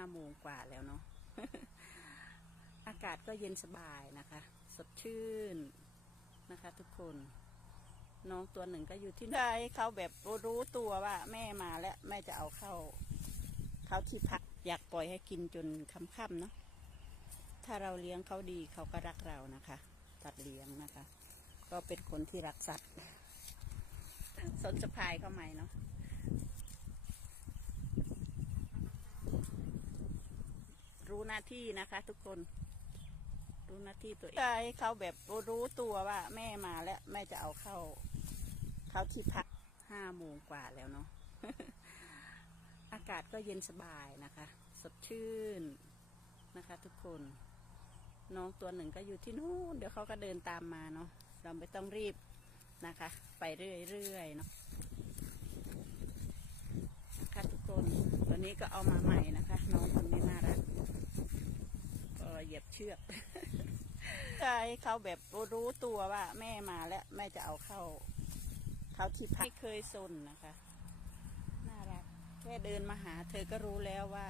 าโมงกว่าแล้วเนาะ อากาศก็เย็นสบายนะคะ สดชื่นนะคะ ทุกคน น้องตัวหนึ่งก็อยู่ที่ได้เขาแบบรู้ตัวว่า แม่มาแล้วแม่จะเอาเข้า เขาที่พักอยากปล่อยให้กินจนค่ำๆเนาะ ถ้าเราเลี้ยงเขาดีเขาก็รักเรานะคะ ตัดเลี้ยงนะคะ ก็เป็นคนที่รักสัตว์สนสะพายเข้าไหมเนาะ รู้หน้าที่นะคะ ทุกคน รู้หน้าที่ตัวเองใช่เขาแบบรู้ตัวว่า แม่มาแล้ว แม่จะเอาเข้า เขาที่พักห้าโมงกว่าแล้วเนาะอากาศก็เย็นสบายนะคะ สดชื่นนะคะ ทุกคน น้องตัวหนึ่งก็อยู่ที่นู่นเดี๋ยวเขาก็เดินตามมาเนาะเราไม่ต้องรีบนะคะ ไปเรื่อยๆเนาะค่ะทุกคนตัวนี้ก็เอามาใหม่นะคะ น้องคนนี้น่ารักก็เหยียบเชือกใช่เขาแบบรู้ตัวว่า แม่มาแล้ว แม่จะเอาเข้า เขาที่พักไม่เคยซนนะคะ น่ารัก แค่เดินมาหา เธอก็รู้แล้วว่า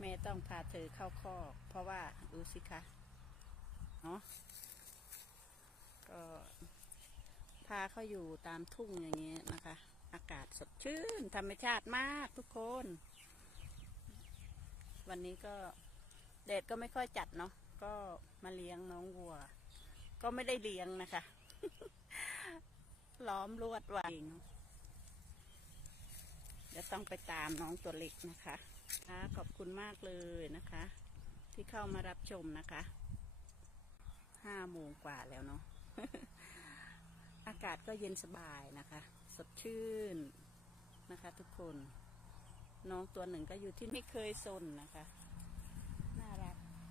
แม่ต้องพาเธอเข้าคอกเพราะว่าดูสิคะเนาะก็พาเขาอยู่ตามทุ่งอย่างเงี้ยนะคะ อากาศสดชื่น ธรรมชาติมากทุกคน วันนี้ก็ แดดก็ไม่ค่อยจัดเนาะก็มาเลี้ยงน้องวัว ก็ไม่ได้เลี้ยงนะคะล้อมลวดไว้เนาะเดี๋ยวต้องไปตามน้องตัวเล็กนะคะคะขอบคุณมากเลยนะคะ ที่เข้ามารับชมนะคะห้าโมงกว่าแล้วเนาะอากาศก็เย็นสบายนะคะ สดชื่นนะคะ ทุกคน น้องตัวหนึ่งก็อยู่ที่ไม่เคยซนนะคะ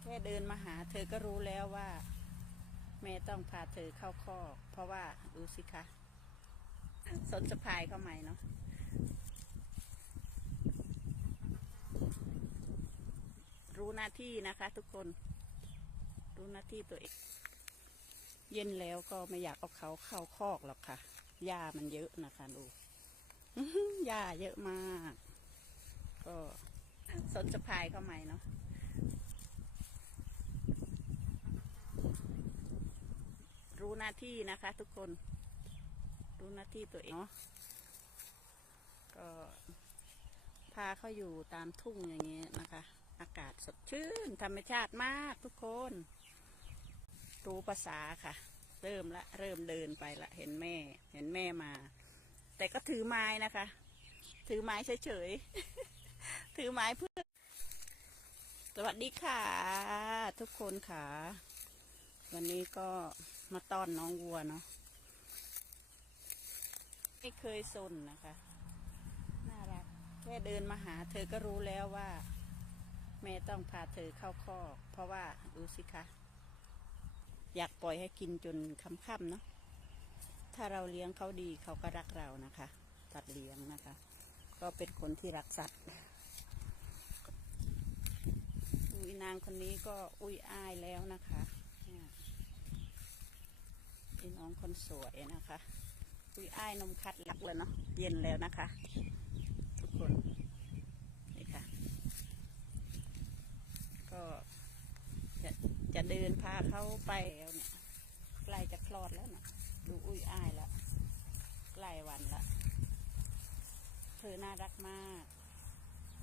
ค่เดินมาหา เธอก็รู้แล้วว่า แม่ต้องพาเธอเข้าคอกเพราะว่าดูสิคะสนสะพายเข้าไหมเนาะรู้หน้าที่นะคะ ทุกคน รู้หน้าที่ตัวเอง เย็นแล้วก็ไม่อยากเอาเขาเข้าคอกหรอกค่ะหญ้ามันเยอะนะคะดูหญ้าเยอะมาก ก็สนสะพายเข้าไหมเนาะ รู้ห น้าที่นะคะ ทุกคนรู้หน้าที่ตัวเองเนาะก็พาเขาอยู่ตามทุ่งอย่างเงี้ยนะคะ อากาศสดชื่น ธรรมชาติมากทุกคน รู้ภาษาค่ะ เริ่มละ เริ่มเดินไปละ เห็นแม่ เห็นแม่มา แต่ก็ถือไม้นะคะ ถือไม้เฉยๆ ถือไม้เพื่อ สวัสดีค่ะ ทุกคนค่ะ วันนี้ก็ มาต้อนน้องวัวเนาะไม่เคยซนนะคะ น่ารัก แค่เดินมาหา เธอก็รู้แล้วว่า แม่ต้องพาเธอเข้าคอกเพราะว่าดูสิคะ อยากปล่อยให้กินจนค่ำๆเนาะถ้าเราเลี้ยงเขาดีเขาก็รักเรานะคะตัดเลี้ยงนะคะ ก็เป็นคนที่รักสัตว์อุ้ยนางคนนี้ก็อุ้ยอ้ายแล้วนะคะ พี่น้องคนสวยนะคะอุ้ยอ้ายนมคัดหลักเลยเนาะเย็นแล้วนะคะ ทุกคนนี่ค่ะ ก็จะจะเดินพาเขาไปแล้วเนี่ยใกล้จะคลอดแล้วนะดูอุ้ยอ้ายแล้วใกล้วันละเธอน่ารักมาก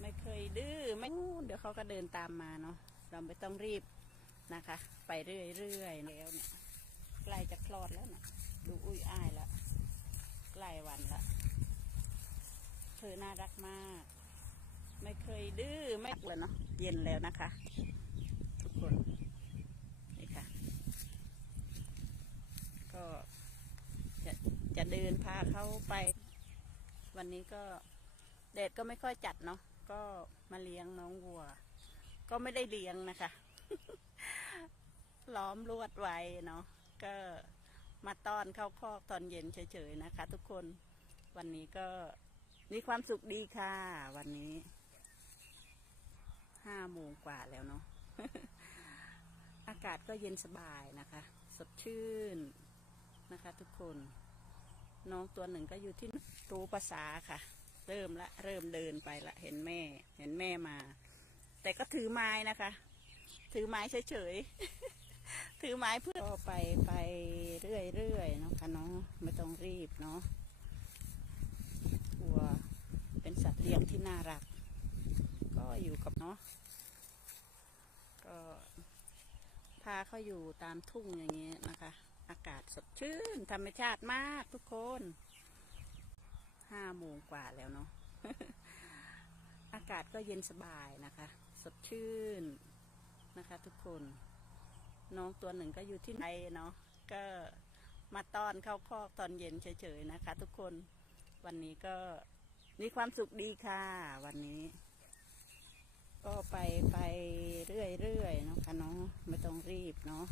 ไม่เคยดื้อไม่เดี๋ยวเขาก็เดินตามมาเนาะเราไม่ต้องรีบนะคะ ไปเรื่อยๆแล้วเนี่ยใกล้จะ ลอดแล้วนะดูอุ้ยอ้ายล้วใกล้วันละเธอน่ารักมาก ไม่เคยดื้อไม่เลยเนาะเย็นแล้วนะคะ ทุกคนนี่ค่ะ ก็จะจะเดินพาเขาไป วันนี้ก็แดดก็ไม่ค่อยจัดเนาะก็มาเลี้ยงน้องวัว ก็ไม่ได้เลี้ยงนะคะ ล้อมลวดไว้เนาะก็ มาต้อนเข้าคอกตอนเย็นเฉยๆนะคะ ทุกคนวันนี้ก็มีความสุขดีค่ะ วันนี้ห้าโมงกว่าแล้วเนาะอากาศก็เย็นสบายนะคะ สดชื่นนะคะ ทุกคน น้องตัวหนึ่งก็อยู่ที่รู้ภาษาค่ะ เริ่มละ เริ่มเดินไปละเห็นแม่ เห็นแม่มา แต่ก็ถือไม้นะคะ ถือไม้เฉยๆ ถือไม้เพื่อก็ไปไปเรื่อยๆเนาะค่ะเนาะไม่ต้องรีบเนาะวัวเป็นสัตว์เลี้ยงที่น่ารัก ก็อยู่กับเนาะก็พาเขาอยู่ตามทุ่งอย่างเงี้ยนะคะ อากาศสดชื่น ธรรมชาติมากทุกคนห้าโมงกว่าแล้วเนาะอากาศก็เย็นสบายนะคะ สดชื่นนะคะทุกคน น้องตัวหนึ่งก็อยู่ที่ไหนเนาะก็มาต้อนเข้าคอกตอนเย็นเฉยๆนะคะ ทุกคนวันนี้ก็มีความสุขดีค่ะ วันนี้ ก็ไปไปเรื่อยๆเนาะคะเนาะไม่ต้องรีบเนาะ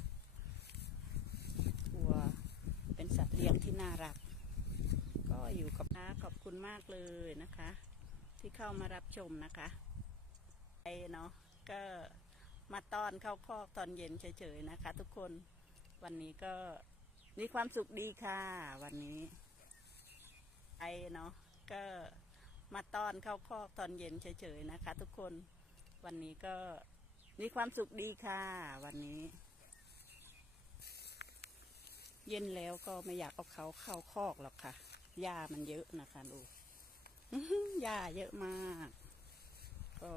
วัวเป็นสัตว์เลี้ยงที่น่ารัก ก็อยู่กับน้าขอบคุณมากเลยนะคะ ที่เข้ามารับชมนะคะไอเนาะก็ มาต้อนเข้าคอกตอนเย็นเฉยๆนะคะ ทุกคนวันนี้ก็มีความสุขดีค่ะ วันนี้ไอเนาะก็มาต้อนเข้าคอกตอนเย็นเฉยๆนะคะ ทุกคนวันนี้ก็มีความสุขดีค่ะ วันนี้ เย็นแล้วก็ไม่อยากเอาเขาเข้าคอกหรอกค่ะหญ้ามันเยอะนะคะดูหญ้าเยอะมาก ก็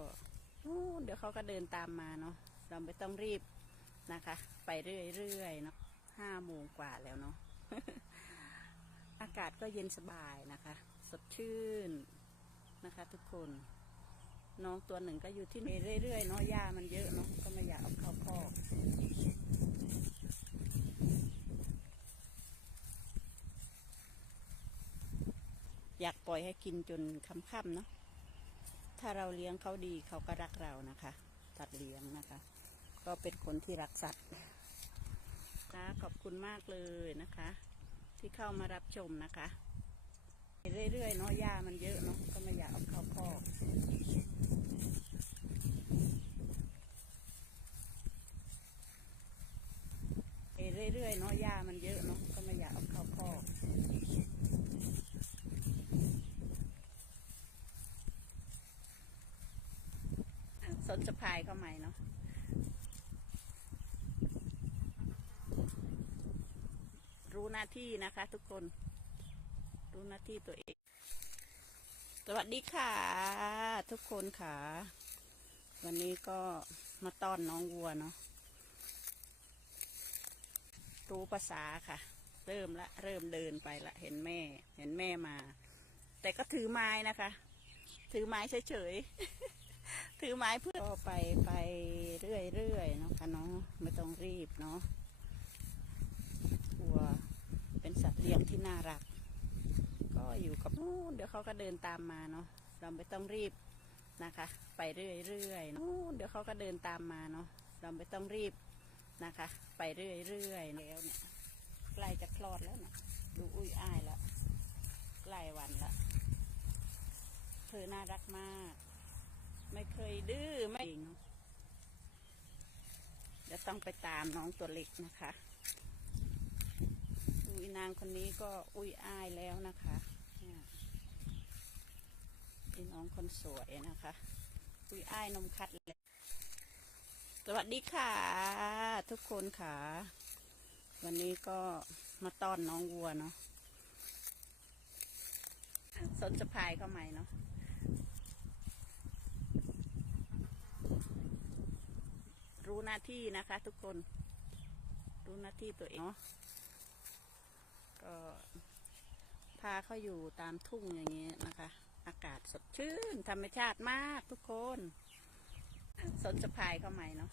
นู่นเดี๋ยวเขาก็เดินตามมาเนาะเราไม่ต้องรีบนะคะ ไปเรื่อยๆเนาะห้าโมงกว่าแล้วเนาะอากาศก็เย็นสบายนะคะ สดชื่นนะคะ ทุกคนน้องตัวหนึ่งก็อยู่ที่นี่เรื่อยๆเนาะหญ้ามันเยอะเนาะก็ไม่อยากเอาเข้าคอกอยากปล่อยให้กินจนค่ำๆเนาะ ถ้าเราเลี้ยงเขาดีเขาก็รักเรานะคะสัตว์เลี้ยงนะคะ ก็เป็นคนที่รักสัตว์นะขอบคุณมากเลยนะคะ ที่เข้ามารับชมนะคะเรื่อยๆเนาะหญ้ามันเยอะเนาะก็ไม่อยากเอาเข้าคอกเรื่อยๆเนาะหญ้ามันเยอะเนาะ ก็ไม่อยากเอาเข้าคอก สนสะพายเข้าใหมเนาะรู้หน้าที่นะคะ ทุกคน รู้หน้าที่ตัวเอง สวัสดีค่ะ ทุกคนค่ะ วันนี้ก็มาต้อนน้องวัวเนาะรู้ภาษาค่ะ เริ่มละ เริ่มเดินไปละ เห็นแม่ เห็นแม่มา แต่ก็ถือไม้นะคะ ถือไม้เฉยๆ ถือไม้เพื่อก็ไปไปเรื่อยๆเนาะค่ะเนาะไม่ต้องรีบเนาะวัวเป็นสัตว์เลี้ยงที่น่ารัก ก็อยู่กับนู่นเดี๋ยวเขาก็เดินตามมาเนาะเราไม่ต้องรีบนะคะ ไปเรื่อยๆนู่นเดี๋ยวเขาก็เดินตามมาเนาะเราไม่ต้องรีบนะคะ ไปเรื่อยๆแล้วเนี่ยใกล้จะคลอดแล้วเนี่ยดูอุ้ยอ้ายแล้วใกล้วันละเธอน่ารักมาก ไม่เคยดื้อไม่เองเนาะเดี๋ยวต้องไปตามน้องตัวเล็กนะคะอุ้ยนางคนนี้ก็อุ้ยอ้ายแล้วนะคะนี่ยพี่น้องคนสวยนะคะอุ้ยอ้ายนมคัดเลยสวัสดีค่ะ ทุกคนค่ะ วันนี้ก็มาต้อนน้องวัวเนาะสนสะพายเข้าใหม่เนาะ รู้หน้าที่นะคะ ทุกคน รู้หน้าที่ตัวเองเนาะก็พาเขาอยู่ตามทุ่งอย่างเงี้ยนะคะ อากาศสดชื่น ธรรมชาติมากทุกคนสนสะพายเข้าใหม่เนาะ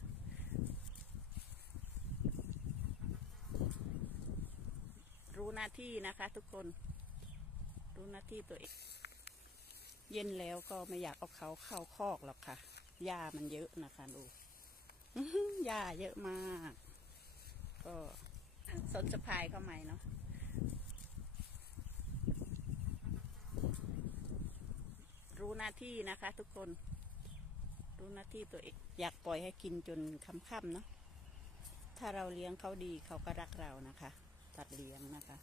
รู้หน้าที่นะคะ ทุกคน รู้หน้าที่ตัวเอง เย็นแล้วก็ไม่อยากเอาเขาเข้าคอกหรอกค่ะหญ้ามันเยอะนะคะดู หญ้าเยอะมาก ก็สนสะพายเข้าใหม่เนาะรู้หน้าที่นะคะ ทุกคน รู้หน้าที่ตัวเองอยากปล่อยให้กินจนค่ำๆเนาะถ้าเราเลี้ยงเขาดีเขาก็รักเรานะคะสัตว์เลี้ยงนะคะ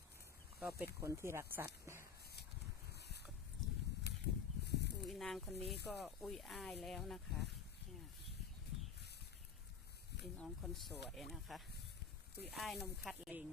ก็เป็นคนที่รักสัตว์อุ้ยนางคนนี้ก็อุ้ยอ้ายแล้วนะคะ น้องคนสวยนะคะอุ้ยอ้ายนมคัดเลิง